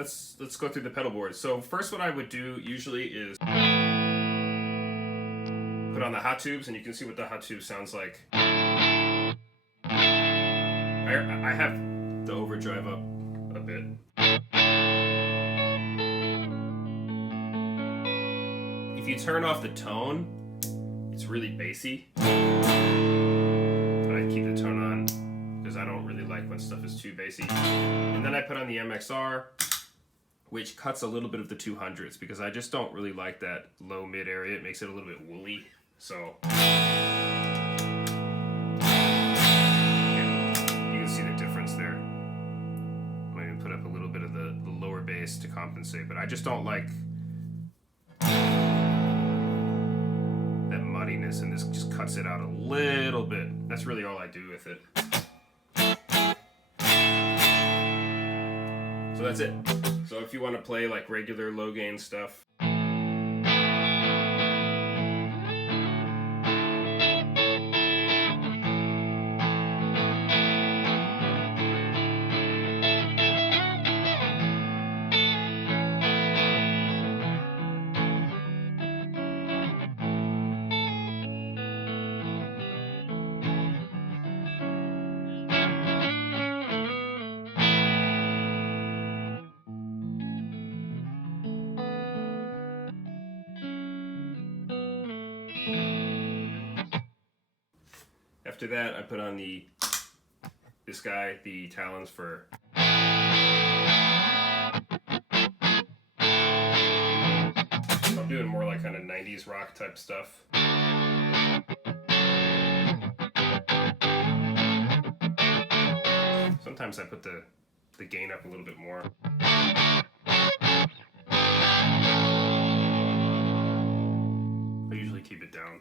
let's go through the pedal board. So first, what I would do usually is put on the hot tubes, and you can see what the hot tube sounds like. I have the overdrive up a bit. If you turn off the tone, it's really bassy. But I keep the tone on because I don't really like when stuff is too bassy. And then I put on the MXR, which cuts a little bit of the 200s because I just don't really like that low mid area. It makes it a little bit woolly. So yeah, you can see the difference there. I'm going to put up a little bit of the lower bass to compensate, but I just don't like that muddiness, and this just cuts it out a little bit. That's really all I do with it. So that's it. So if you want to play like regular low gain stuff, after that, I put on this guy, the Talons for. I'm doing more like kind of 90s rock type stuff. Sometimes I put the gain up a little bit more. I usually keep it down.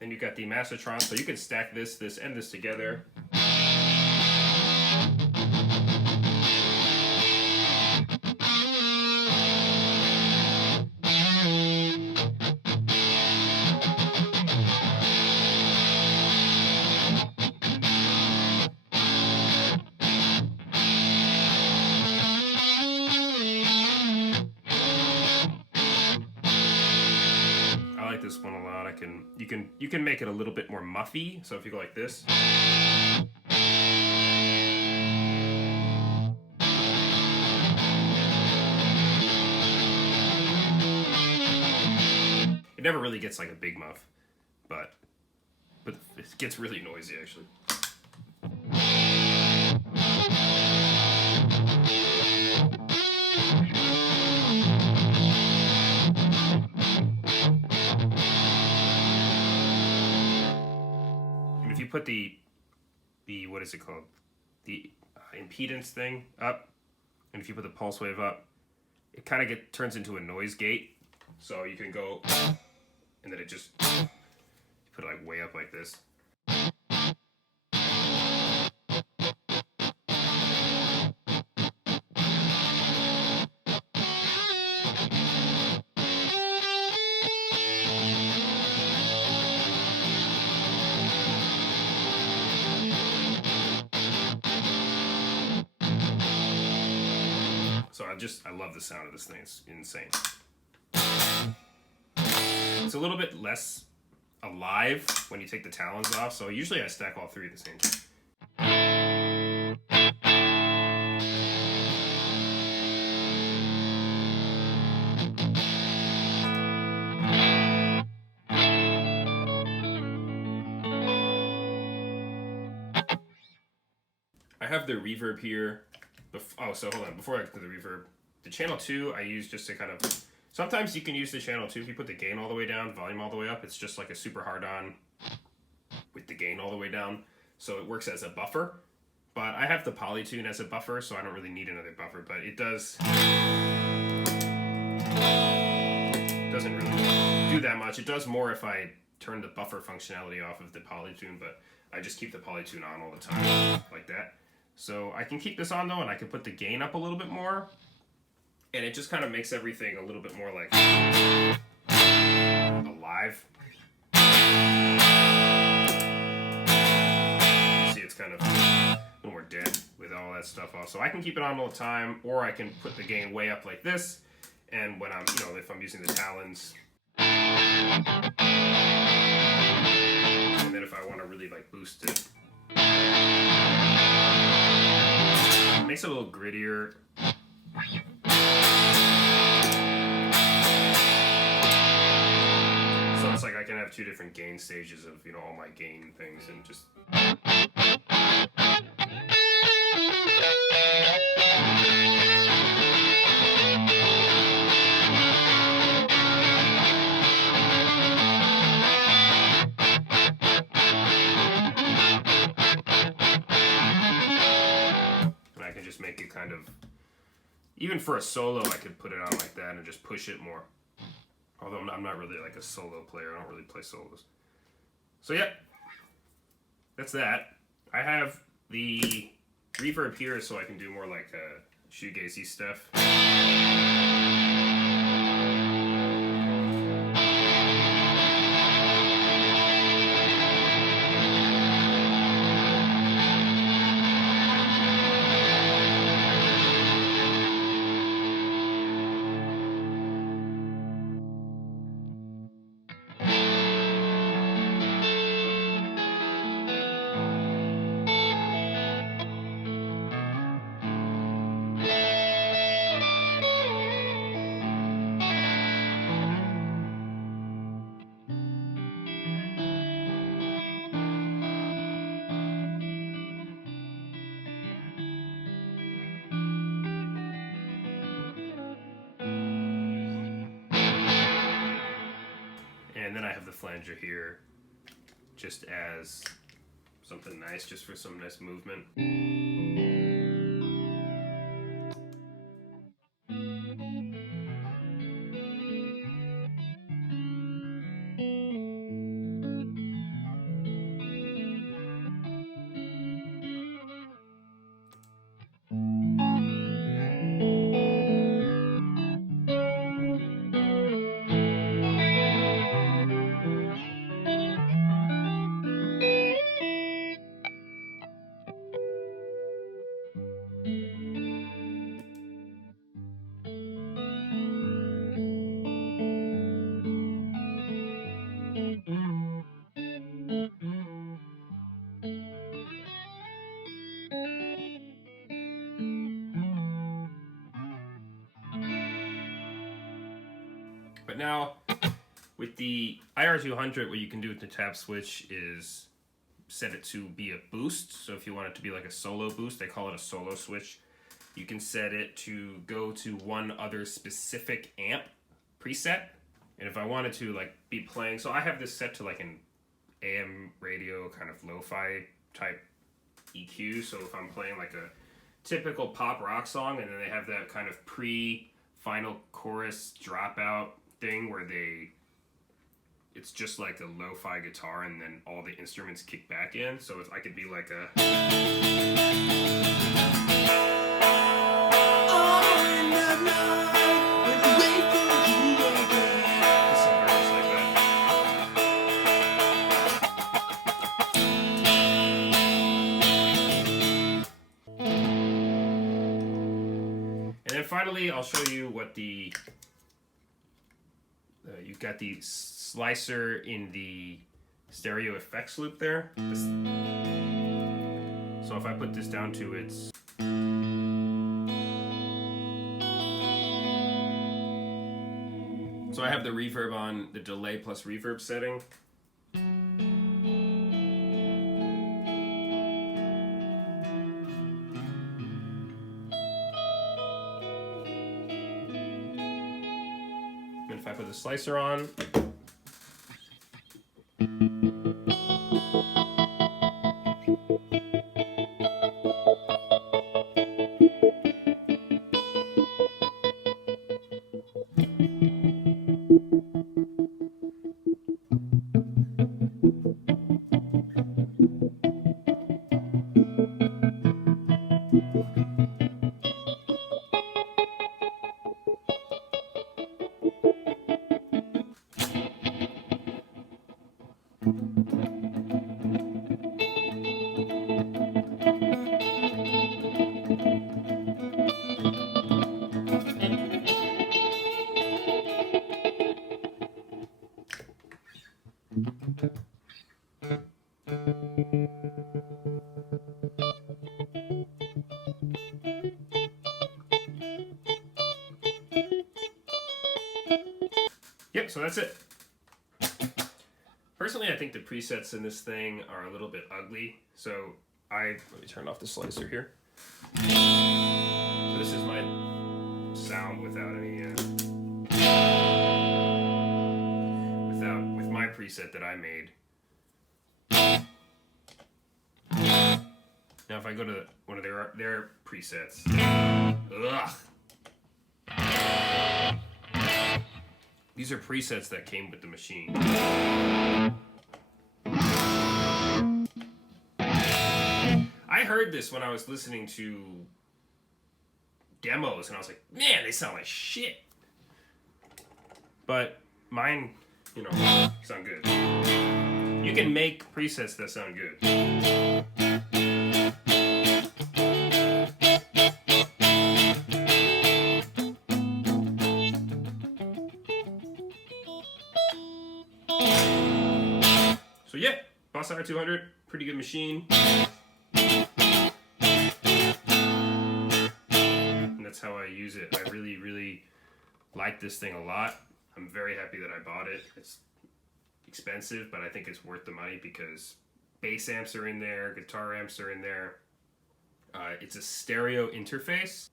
Then you got the Mastertron, so you can stack this and this together. This one a lot. You can make it a little bit more muffy. So if you go like this, it never really gets like a big muff, but it gets really noisy actually. If you put the what is it called, the impedance thing up, and if you put the pulse wave up, it kind of turns into a noise gate. So you can go, and then it just put it like way up like this. So I love the sound of this thing. It's insane. It's a little bit less alive when you take the Talons off, so usually I stack all three at the same time. I have the reverb here. So hold on, before I get to the reverb, the channel 2 I use just to kind of, sometimes you can use the channel 2 if you put the gain all the way down, volume all the way up. It's just like a super hard on with the gain all the way down, so it works as a buffer. But I have the Polytune as a buffer, so I don't really need another buffer, but it does Doesn't really do that much. It does more if I turn the buffer functionality off of the polytune, but I just keep the polytune on all the time, like that. So I can keep this on though, and I can put the gain up a little bit more, and it just kind of makes everything a little bit more like alive. You see, it's kind of a little more dead with all that stuff off. So I can keep it on all the time, or I can put the gain way up like this, and when I'm, you know, if I'm using the talons, and then if I want to really like boost it, it makes it a little grittier. So it's like I can have two different gain stages of, you know, all my gain things, and just make it kind of, even for a solo, I could put it on like that and just push it more. Although I'm not really like a solo player, I don't really play solos. So yeah, that's that. I have the reverb here so I can do more like shoegazy stuff. And then I have the flanger here just as something nice, just for some nice movement. But now, with the IR-200, what you can do with the tap switch is set it to be a boost. So if you want it to be like a solo boost, they call it a solo switch. You can set it to go to one other specific amp preset. And if I wanted to like be playing, so I have this set to like an AM radio kind of lo-fi type EQ. So if I'm playing like a typical pop rock song, and then they have that kind of pre-final chorus dropout thing where it's just like a lo-fi guitar and then all the instruments kick back in, so I could be like a some verse like that. And then finally I'll show you what the you've got the slicer in the stereo effects loop there. So if I put this down to its so I have the reverb on the delay plus reverb setting. And if I put the slicer on, Yep, so that's it. Personally, I think the presets in this thing are a little bit ugly, so let me turn off the slicer here. So this is my sound without any, with my preset that I made. Now if I go to one of their presets, ugh. These are presets that came with the machine. I heard this when I was listening to demos, and I was like, man, they sound like shit. But mine, you know, sound good. You can make presets that sound good. So yeah, Boss IR-200, pretty good machine. And that's how I use it. I really, really like this thing a lot. I'm very happy that I bought it. It's expensive, but I think it's worth the money because bass amps are in there, guitar amps are in there. It's a stereo interface.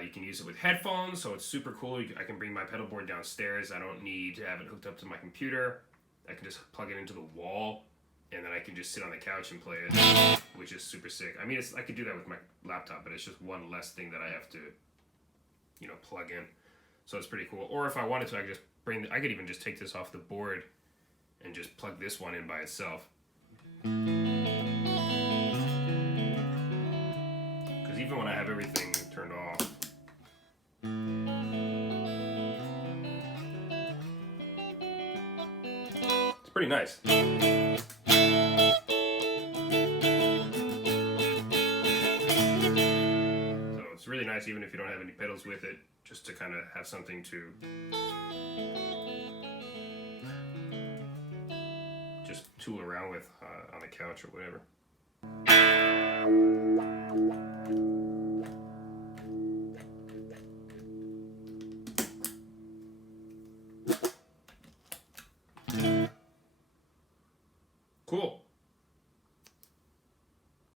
You can use it with headphones, so it's super cool. I can bring my pedal board downstairs. I don't need to have it hooked up to my computer. I can just plug it into the wall, and then I can just sit on the couch and play it, which is super sick. I mean, I could do that with my laptop, but it's just one less thing that I have to, you know, plug in. So it's pretty cool. Or if I wanted to, I could even just take this off the board and just plug this one in by itself. Because even when I have everything turned off, it's pretty nice. So it's really nice even if you don't have any pedals with it, just to kind of have something to just tool around with on the couch or whatever. Cool.